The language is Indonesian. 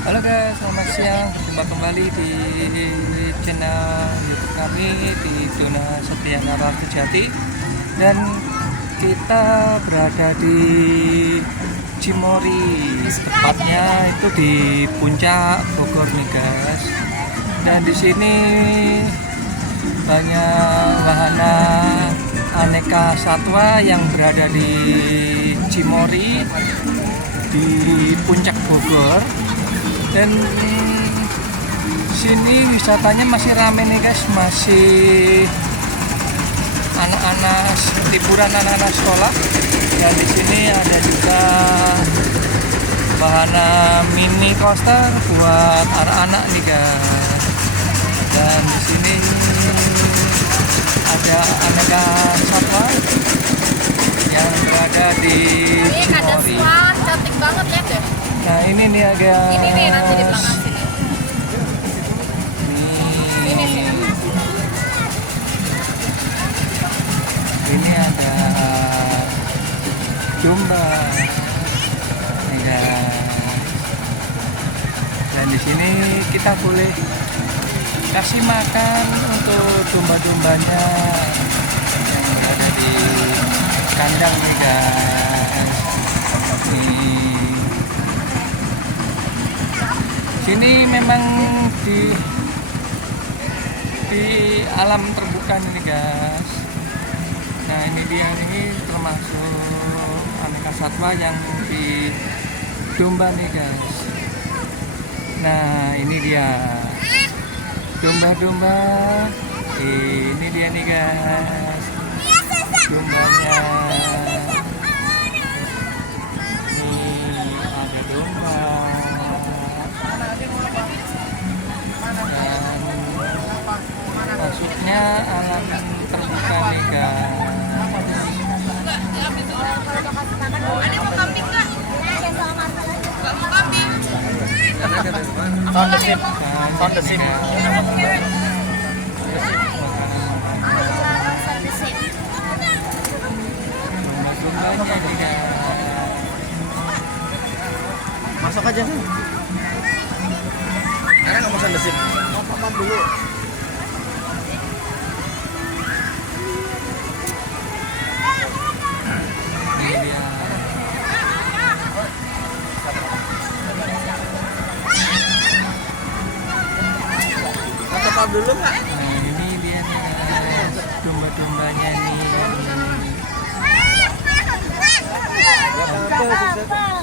Halo guys, selamat siang. Berjumpa kembali di channel YouTube kami di Dona Setia Nararkejati. Dan kita berada di Cimory, tepatnya itu di puncak Bogor nih guys. Dan di sini banyak wahana aneka satwa yang berada di Cimory di puncak Bogor. Dan sini wisatanya masih rame nih guys, masih anak-anak, liburan anak-anak sekolah. Dan di sini ada juga wahana mini coaster buat anak-anak nih guys. Dan di sini ada aneka satwa yang berada di Ini ada Cimory. swan, cantik banget ya deh. Nah ini nih ya guys. Ini nih nanti di belakang sini. Ini sih. Ini ada domba. Nih guys. Dan di sini kita boleh kasih makan untuk domba-dombanya yang berada di kandang nih guys. Sini memang di alam terbuka nih guys. Nah ini dia, ini termasuk aneka satwa yang di domba nih guys. Nah ini dia domba-domba, ini dia nih guys dombanya. Nih ada domba. Maksudnya alam terbuka nih guys. Ada mau kambing nggak? Nggak mau kambing. Sound the ship. Sound the ship. Domba-dombanya nih guys. Masuk aja sih. Karena nggak mau sound the ship. Mau paman dulu. Ini dia. Mau paman dulu nggak? Nah ini dia nih guys, domba-dombanya nih. Apa?